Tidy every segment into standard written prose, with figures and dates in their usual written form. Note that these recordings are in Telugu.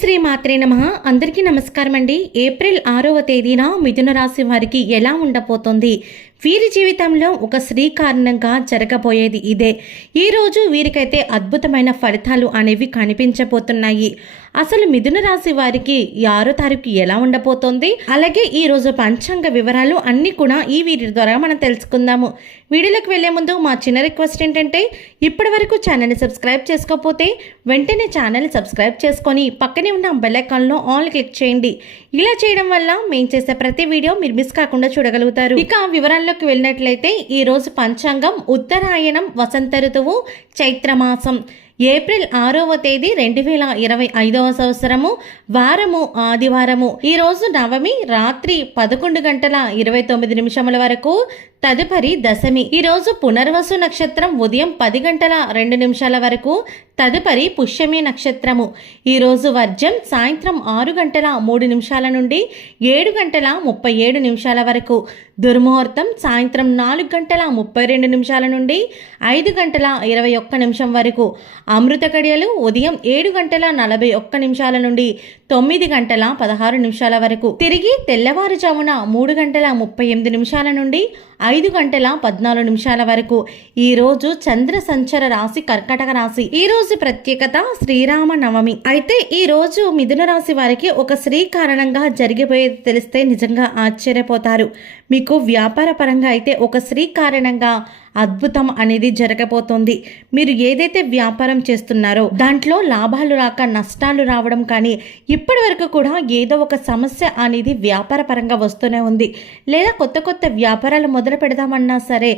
శ్రీ మాత్రే నమః. అందరికీ నమస్కారం అండి. ఏప్రిల్ 6వ తేదీన మిథున రాశి వారికి ఎలా ఉండబోతోంది? వీరి జీవితంలో ఒక స్త్రీ కారణంగా జరగబోయేది ఇదే. ఈరోజు వీరికైతే అద్భుతమైన ఫలితాలు అనేవి కనిపించబోతున్నాయి. అసలు మిథున రాశి వారికి 6వ తారీఖు ఎలా ఉండబోతోంది, అలాగే ఈరోజు పంచాంగ వివరాలు అన్నీ కూడా ఈ వీడియో ద్వారా మనం తెలుసుకుందాము. వీడియోలోకి వెళ్లే ముందు మా చిన్న రిక్వెస్ట్ ఏంటంటే, ఇప్పటి వరకు ఛానల్ని సబ్స్క్రైబ్ చేసుకోకపోతే వెంటనే ఛానల్ని సబ్స్క్రైబ్ చేసుకొని పక్కనే ఉన్న బెల్ ఐకాన్లో ఆల్ క్లిక్ చేయండి. ఇలా చేయడం వల్ల మేము చేసే ప్రతి వీడియో మీరు మిస్ కాకుండా చూడగలుగుతారు. ఇక వివరాల్లోకి వెళ్ళినట్లయితే ఈరోజు పంచాంగం ఉత్తరాయణం, వసంత ఋతువు, చైత్రమాసం, ఏప్రిల్ 6వ తేదీ 2025వ సంవత్సరము, వారము ఆదివారము. ఈరోజు నవమి రాత్రి 11:29 వరకు, తదుపరి దశమి. ఈరోజు పునర్వసు నక్షత్రం ఉదయం 10:02 వరకు, తదుపరి పుష్యమి నక్షత్రము. ఈరోజు వర్జం సాయంత్రం 6:03 నుండి 7:37 వరకు, దుర్ముహూర్తం సాయంత్రం 4:32 నుండి 5:21 వరకు, అమృత గడియలు ఉదయం 7:41 నుండి 9:16 వరకు, తిరిగి తెల్లవారుజామున 3:38 నుండి 5:14 వరకు. ఈ రోజు చంద్ర సంచార రాశి కర్కాటక రాశి. ఈ రోజు ప్రత్యేకత శ్రీరామ నవమి. అయితే ఈ రోజు మిథున రాశి వారికి ఒక స్త్రీ కారణంగా జరిగిపోయేది తెలిస్తే నిజంగా ఆశ్చర్యపోతారు. మీకు వ్యాపార పరంగా అయితే ఒక స్త్రీ కారణంగా అద్భుతం అనేది జరగబోతోంది. మీరు ఏదైతే వ్యాపారం చేస్తున్నారో దాంట్లో లాభాలు రాక నష్టాలు రావడం కానీ, ఇప్పటి వరకు కూడా ఏదో ఒక సమస్య అనేది వ్యాపార పరంగా వస్తూనే ఉంది. లేదా కొత్త కొత్త వ్యాపారాలు మొదలు పెడదామన్నా సరే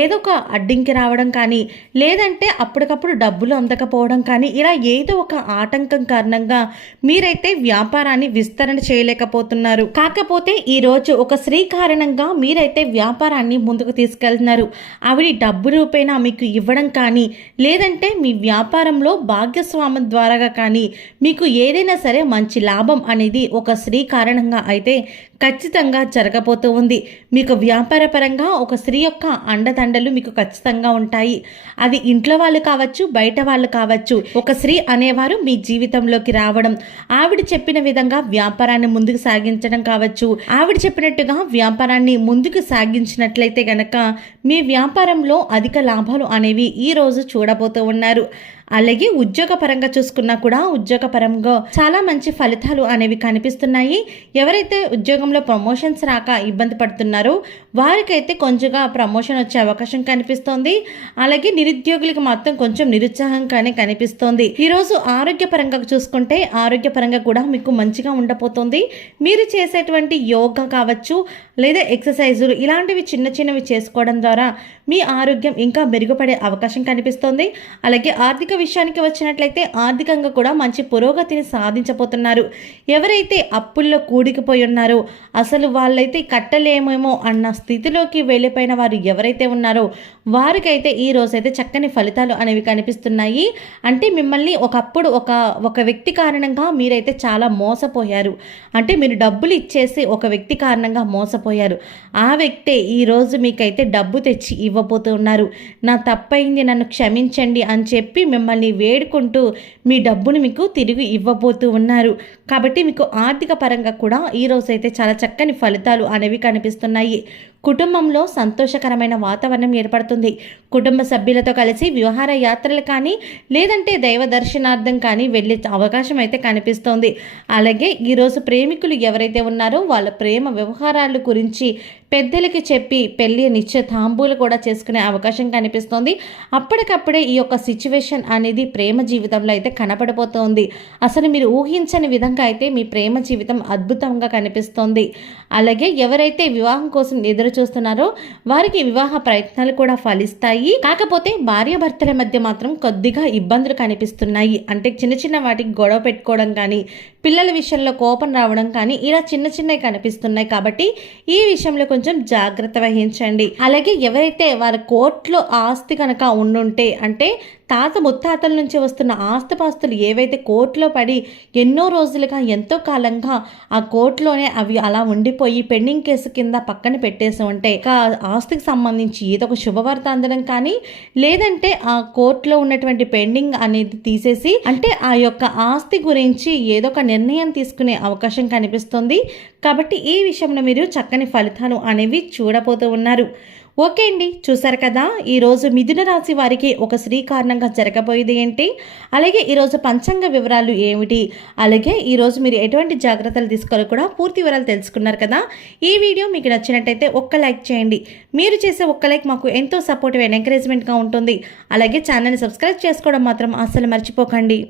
ఏదో ఒక అడ్డింకి రావడం కానీ, లేదంటే అప్పటికప్పుడు డబ్బులు అందకపోవడం కానీ, ఇలా ఏదో ఒక ఆటంకం కారణంగా మీరైతే వ్యాపారాన్ని విస్తరణ చేయలేకపోతున్నారు. కాకపోతే ఈరోజు ఒక స్త్రీ కారణంగా మీరైతే వ్యాపారాన్ని ముందుకు తీసుకెళ్తున్నారు. డబ్బు రూపేణా మీకు ఇవ్వడం కానీ, లేదంటే మీ వ్యాపారంలో భాగ్యస్వామ్యం ద్వారా కానీ మీకు ఏదైనా సరే మంచి లాభం అనేది ఒక స్త్రీ కారణంగా అయితే ఖచ్చితంగా జరగబోతూ ఉంది. మీకు వ్యాపార పరంగా ఒక స్త్రీ యొక్క అండదండలు మీకు ఖచ్చితంగా ఉంటాయి. అది ఇంట్లో వాళ్ళు కావచ్చు, బయట వాళ్ళు కావచ్చు. ఒక స్త్రీ అనేవారు మీ జీవితంలోకి రావడం, ఆవిడ చెప్పిన విధంగా వ్యాపారాన్ని ముందుకు సాగించడం కావచ్చు. ఆవిడ చెప్పినట్టుగా వ్యాపారాన్ని ముందుకు సాగించినట్లయితే గనక మీ వ్యాపారంలో అధిక లాభాలు అనేవి ఈ రోజు చూడబోతూ ఉన్నారు. అలాగే ఉద్యోగ పరంగా చూసుకున్నా కూడా ఉద్యోగ పరంగా చాలా మంచి ఫలితాలు అనేవి కనిపిస్తున్నాయి. ఎవరైతే ఉద్యోగంలో ప్రమోషన్స్ రాక ఇబ్బంది పడుతున్నారో వారికైతే కొంచెంగా ప్రమోషన్ వచ్చే అవకాశం కనిపిస్తోంది. అలాగే నిరుద్యోగులకు మాత్రం కొంచెం నిరుత్సాహంగానే కనిపిస్తోంది. ఈరోజు ఆరోగ్యపరంగా చూసుకుంటే ఆరోగ్యపరంగా కూడా మీకు మంచిగా ఉండబోతోంది. మీరు చేసేటువంటి యోగా కావచ్చు, లేదా ఎక్సర్సైజులు ఇలాంటివి చిన్న చిన్నవి చేసుకోవడం ద్వారా మీ ఆరోగ్యం ఇంకా మెరుగుపడే అవకాశం కనిపిస్తోంది. అలాగే ఆర్థిక విషయానికి వచ్చినట్లయితే ఆర్థికంగా కూడా మంచి పురోగతిని సాధించబోతున్నారు. ఎవరైతే అప్పుల్లో కూడికిపోయి ఉన్నారో, అసలు వాళ్ళైతే కట్టలేమేమో అన్న స్థితిలోకి వెళ్ళిపోయిన వారు ఎవరైతే ఉన్నారో వారికైతే ఈ రోజైతే చక్కని ఫలితాలు అనేవి కనిపిస్తున్నాయి. అంటే మిమ్మల్ని ఒకప్పుడు ఒక వ్యక్తి కారణంగా మీరైతే చాలా మోసపోయారు. అంటే మీరు డబ్బులు ఇచ్చేసి ఒక వ్యక్తి కారణంగా మోసపోయారు. ఆ వ్యక్తే ఈరోజు మీకైతే డబ్బు తెచ్చి ఇవ్వబోతున్నారు. నా తప్పైంది, నన్ను క్షమించండి అని చెప్పి మిమ్మల్ని వేడుకుంటూ మీ డబ్బును మీకు తిరిగి ఇవ్వబోతూ ఉన్నారు. కాబట్టి మీకు ఆర్థిక పరంగా కూడా ఈ రోజైతే చాలా చక్కని ఫలితాలు అనేవి కనిపిస్తున్నాయి. కుటుంబంలో సంతోషకరమైన వాతావరణం ఏర్పడుతుంది. కుటుంబ సభ్యులతో కలిసి విహార యాత్రలు కానీ, లేదంటే దైవ దర్శనార్థం కానీ వెళ్ళే అవకాశం అయితే కనిపిస్తోంది. అలాగే ఈరోజు ప్రేమికులు ఎవరైతే ఉన్నారో వాళ్ళ ప్రేమ వ్యవహారాల గురించి పెద్దలకి చెప్పి పెళ్లి నిశ్చితాంబూలు కూడా చేసుకునే అవకాశం కనిపిస్తోంది. అప్పటికప్పుడే ఈ యొక్క సిచ్యువేషన్ అనేది ప్రేమ జీవితంలో అయితే కనపడిపోతుంది. అసలు మీరు ఊహించని విధంగా అయితే మీ ప్రేమ జీవితం అద్భుతంగా కనిపిస్తోంది. అలాగే ఎవరైతే వివాహం కోసం ఎదురు చూస్తున్నారో వారికి వివాహ ప్రయత్నాలు కూడా ఫలిస్తాయి. కాకపోతే భార్యాభర్తల మధ్య మాత్రం కొద్దిగా ఇబ్బందులు కనిపిస్తున్నాయి. అంటే చిన్న చిన్న వాటికి గొడవ పెట్టుకోవడం కానీ, పిల్లల విషయంలో కోపం రావడం కానీ ఇలా చిన్న చిన్నవి కనిపిస్తున్నాయి. కాబట్టి ఈ విషయంలో కొంచెం జాగ్రత్త వహించండి. అలాగే ఎవరైతే వారి కోర్టులో ఆస్తి కనుక ఉండుంటే, అంటే తాత ముత్తాతల నుంచి వస్తున్న ఆస్తిపాస్తులు ఏవైతే కోర్టులో పడి ఎన్నో రోజులుగా ఎంతో కాలంగా ఆ కోర్టులోనే అవి అలా ఉండిపోయి పెండింగ్ కేసు కింద పక్కన పెట్టేసి ఉంటే ఆస్తికి సంబంధించి ఏదో ఒక శుభవార్త అందడం కానీ లేదంటే ఆ కోర్టులో ఉన్నటువంటి పెండింగ్ అనేది తీసేసి అంటే ఆ యొక్క ఆస్తి గురించి ఏదో ఒక నిర్ణయం తీసుకునే అవకాశం కనిపిస్తుంది. కాబట్టి ఈ విషయంలో మీరు చక్కని ఫలితాలు అనేవి చూడబోతూ ఉన్నారు. ఓకే అండి, చూసారు కదా ఈరోజు మిథున రాశి వారికి ఒక స్త్రీ కారణంగా జరగబోయేది ఏంటి, అలాగే ఈరోజు పంచాంగ వివరాలు ఏమిటి, అలాగే ఈరోజు మీరు ఎటువంటి జాగ్రత్తలు తీసుకోవాలో కూడా పూర్తి వివరాలు తెలుసుకున్నారు కదా. ఈ వీడియో మీకు నచ్చినట్టయితే ఒక్క లైక్ చేయండి. మీరు చేసే ఒక్క లైక్ మాకు ఎంతో సపోర్టివ్ అండ్ ఎంకరేజ్మెంట్గా ఉంటుంది. అలాగే ఛానల్ని సబ్స్క్రైబ్ చేసుకోవడం మాత్రం అస్సలు మర్చిపోకండి.